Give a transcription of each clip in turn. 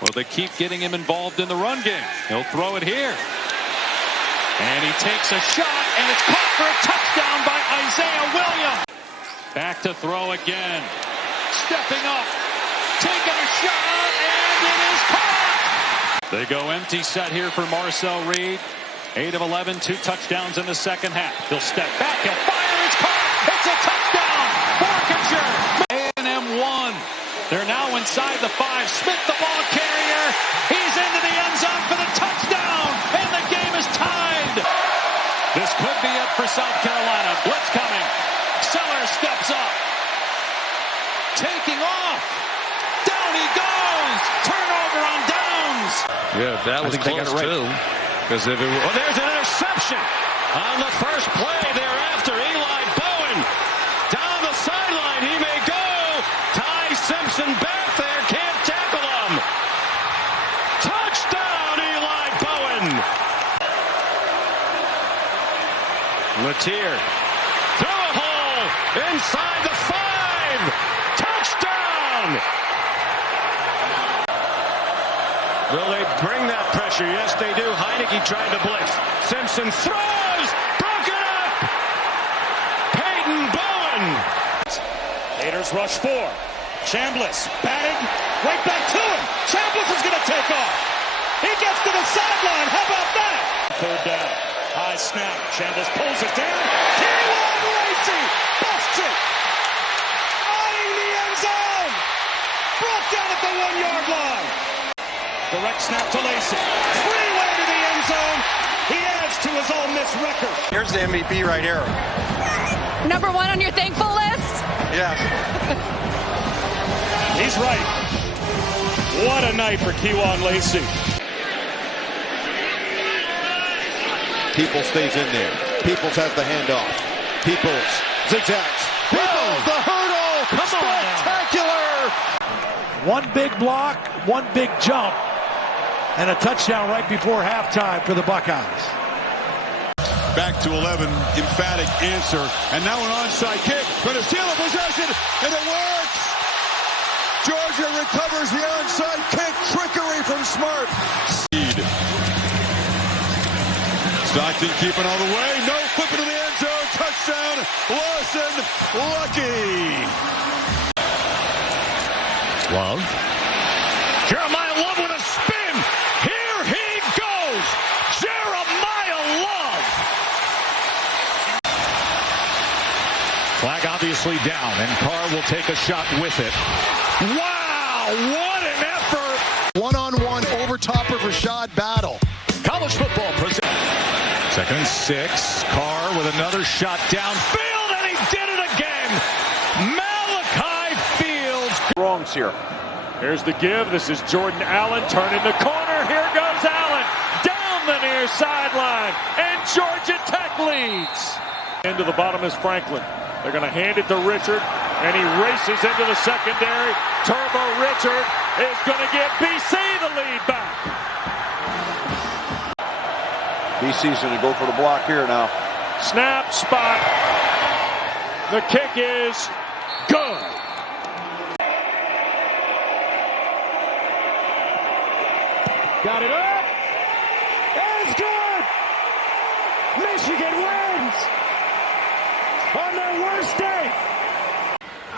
Well, they keep getting him involved in the run game. He'll throw it here. And he takes a shot, and it's caught for a touchdown by Isaiah Williams. Back to throw again. Stepping up. Taking a shot, and it is caught. They go empty set here for Marcel Reed. 8 of 11, 2 touchdowns in the second half. He'll step back and fire. It's caught. It's a touchdown. Forfeiture. A&M won. They're now inside the 5. Smith, the ball carrier. He's into the end zone for the touchdown, and the game is tied. This could be it for South Carolina. Blitz coming. Sellers steps up. Taking off. Down he goes. Turnover on downs. Yeah, that was close too. Because if it were, there's an interception on the first play thereafter. Eli Bowen down the sideline. He may go. Ty Simpson back there. Can't tackle him. Touchdown, Eli Bowen. Latier through a hole inside the 5. Touchdown. Will they bring that pressure? Yes, they do. Heineke tried to blitz. Simpson throws. Broken up. Peyton Bowen. Gators rush 4. Chambliss batting. Right back to him. Chambliss is going to take off. He gets to the sideline. How about that? 3rd down. High snap. Chambliss pulls it down. Keelan Lacey busts it. Eyeing the end zone. Brought down at the 1-yard line. Direct snap to Lacey. Freeway to the end zone. He adds to his Ole Miss record. Here's the MVP right here. Number 1 on your thankful list? Yeah. He's right. What a night for Keelan Lacey. Peoples stays in there. Peoples has the handoff. Peoples zigzags. Peoples the hurdle. Spectacular. One big block, one big jump, and a touchdown right before halftime for the Buckeyes. Back to 11, emphatic answer, and now an onside kick. Going to steal a possession, and it works. Georgia recovers the onside kick. Trickery from Smart. Speed. Stockton keeping all the way. No, flipping to the end zone. Touchdown. Lawson. Lucky. Love. Jeremiah Love with a spin. Here he goes. Jeremiah Love. Flag obviously down, and Carr will take a shot with it. Wow, what an effort. One-on-one over top of Rashad Battle. College football presents. 2nd and 6. Carr with another shot downfield, and he did it again. Malachi Fields. Wrongs here. Here's the give. This is Jordan Allen turning the corner. Here goes Allen down the near sideline, and Georgia Tech leads. Into the bottom is Franklin. They're going to hand it to Richard, and he races into the secondary. Turbo Richard is going to get BC the lead back. BC's going to go for the block here now. Snap, spot. The kick is good. Got it up. It's good. Michigan wins on their worst day.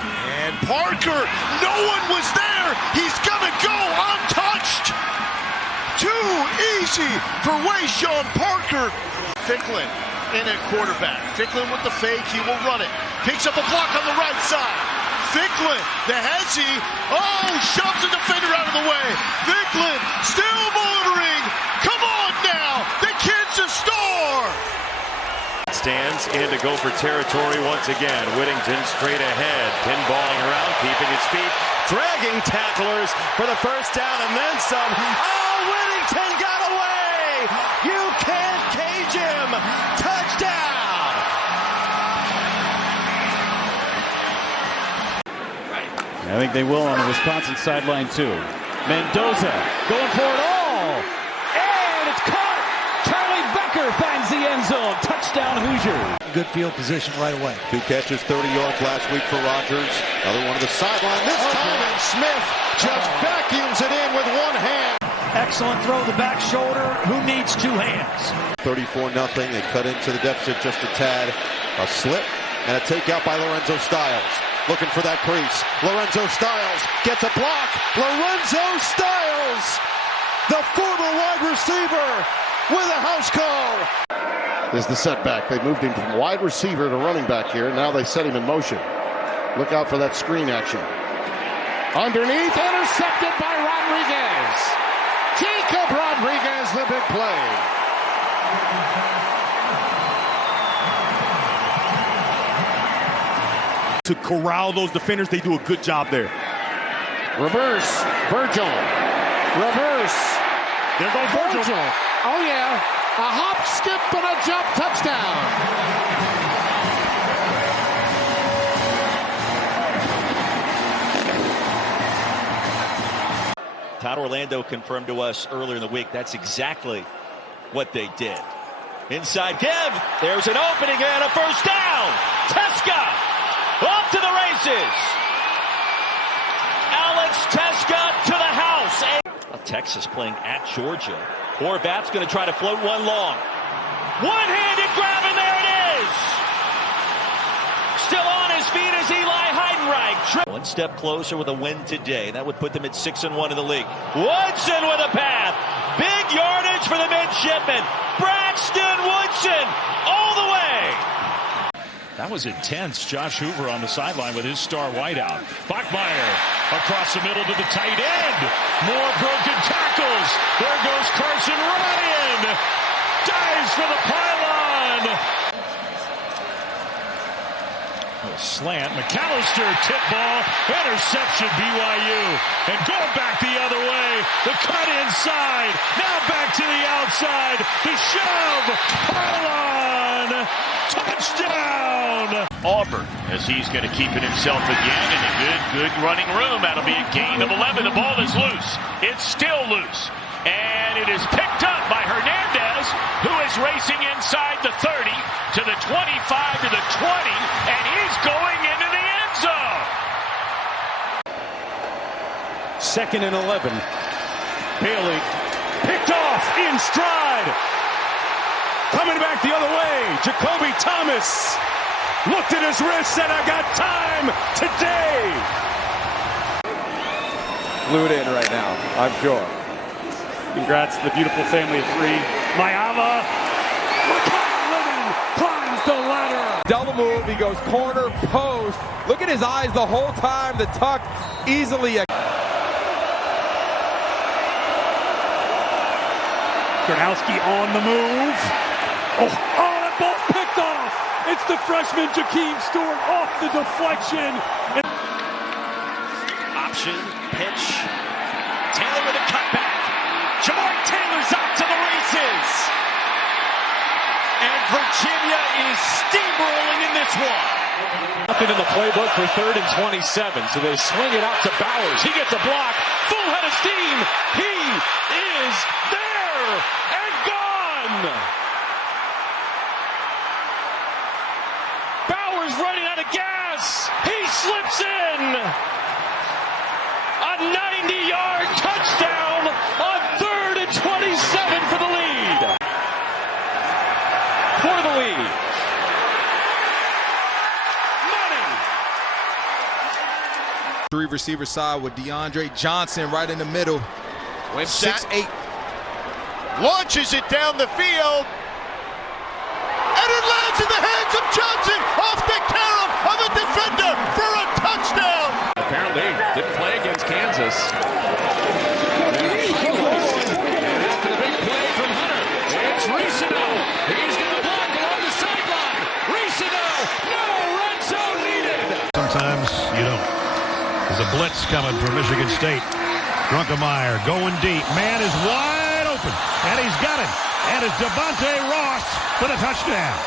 And Parker, no one was there. He's gonna go untouched. Too easy for Wayshawn Parker. Ficklin in at quarterback. Ficklin with the fake, he will run it. Picks up a block on the right side. Ficklin, the hezzy, shoves the defender out of the way. Ficklin still motoring. Come on now, the kid's a star. Stands in to go for territory once again. Whittington straight ahead, pinballing around, keeping his feet, dragging tacklers for the first down and then some. Whittington got away. You can't cage him. Touchdown. I think they will on the Wisconsin sideline too. Mendoza going for it all. And it's caught. Charlie Becker finds the end zone. Touchdown Hoosiers. Good field position right away. 2 catches, 30 yards last week for Rogers. Another one to the sideline. This time, and Smith just vacuums it in with one hand. excellent throw, the back shoulder. Who needs two hands? 34-0. They cut into the deficit just a tad. A slip and a takeout by Lorenzo Styles. Looking for that crease. Lorenzo Styles gets a block. Lorenzo Styles, the former wide receiver, with a house call. Is the setback. They moved him from wide receiver to running back here. Now they set him in motion. Look out for that screen action. Underneath, intercepted by Rodriguez. Jacob Rodriguez, the big play. To corral those defenders, they do a good job there. Reverse, Virgil. Reverse. There goes Virgil. Oh, yeah. A hop, skip, and a jump touchdown. Todd Orlando confirmed to us earlier in the week that's exactly what they did. Inside give. There's an opening and a first down. Teska off to the races. Alex Teska to the house. Texas playing at Georgia. Horvath's going to try to float one long. One-handed grab, and there it is. Still on his feet is Eli Heidenreich. One step closer with a win today. That would put them at 6-1 in the league. Woodson with a path. Big yardage for the midshipman. Braxton Woodson all the way. That was intense. Josh Hoover on the sideline with his star wideout. Bachmeier across the middle to the tight end. More broken tackles. There goes Carson Ryan. Dives for the pylon. Slant. McAllister tip ball. Interception BYU. And going back the other way. The cut inside. Now back to the outside. The shove. Pylon. Touchdown. Auburn, as he's going to keep it himself again in a good running room. That'll be a gain of 11. The ball is loose. It's still loose. And it is picked up by Hernandez, who is racing inside the 30 to the 25 to the 20, and he's going into the end zone. 2nd and 11. Bailey picked off in stride. Coming back the other way, Jacoby Thomas looked at his wrist, said, I got time today. Blew it in right now, I'm sure. Congrats to the beautiful family of three. Mayava. Living climbs the ladder. Double move, he goes corner, post. Look at his eyes the whole time, the tuck easily. Gronowski on the move. Oh, that ball's picked off. It's the freshman Jakeem Stewart off the deflection. Option, pitch. Taylor with a cutback. Jamar Taylor's out to the races. And Virginia is steamrolling in this one. Nothing in the playbook for 3rd and 27. So they swing it out to Bowers. He gets a block. Full head of steam. He is there and gone. Bowers running out of gas. He slips in. A 90-yard touchdown on 3rd and 27 for the lead. For the lead. Three receiver side with DeAndre Johnson right in the middle. 6'8". Launches it down the field. And it lands in the hands of Johnson off the carom of a defender for a touchdown. Apparently didn't play against Kansas. And after the big play from Hunter, it's Ricino. He's going to block along the sideline. Ricino, no red zone needed. Sometimes you don't. There's a blitz coming from Michigan State. Drunkemeyer going deep. Man is wide open. And he's got him. And it's Devontae Ross for the touchdown.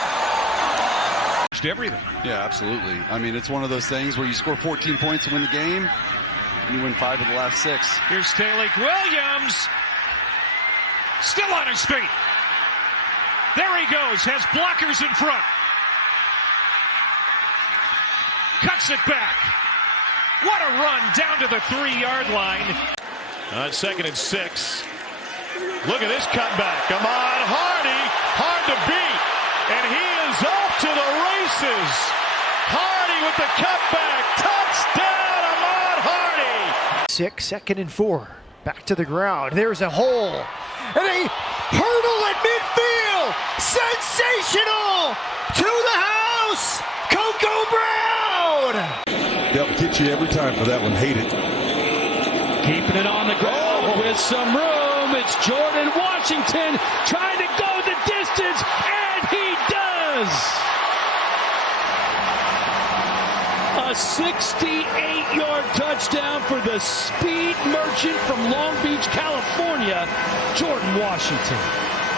Everything. Yeah, absolutely. I mean, it's one of those things where you score 14 points to win the game, and you win 5 of the last 6. Here's Taylor Williams. Still on his feet. There he goes. Has blockers in front. Cuts it back. What a run down to the 3-yard line. On 2nd and 6. Look at this cutback. Ahmad Hardy, hard to beat. And he is off to the races. Hardy with the cutback. Touchdown, Ahmad Hardy. 6, 2nd and 4. Back to the ground. There's a hole. And a hurdle at midfield. Sensational. To the house. Coco Brown. They'll get you every time for that one. Hate it. Keeping it on the ground with some room. It's Jordan Washington trying to go the distance, and he does. A 68-yard touchdown for the speed merchant from Long Beach, California, Jordan Washington.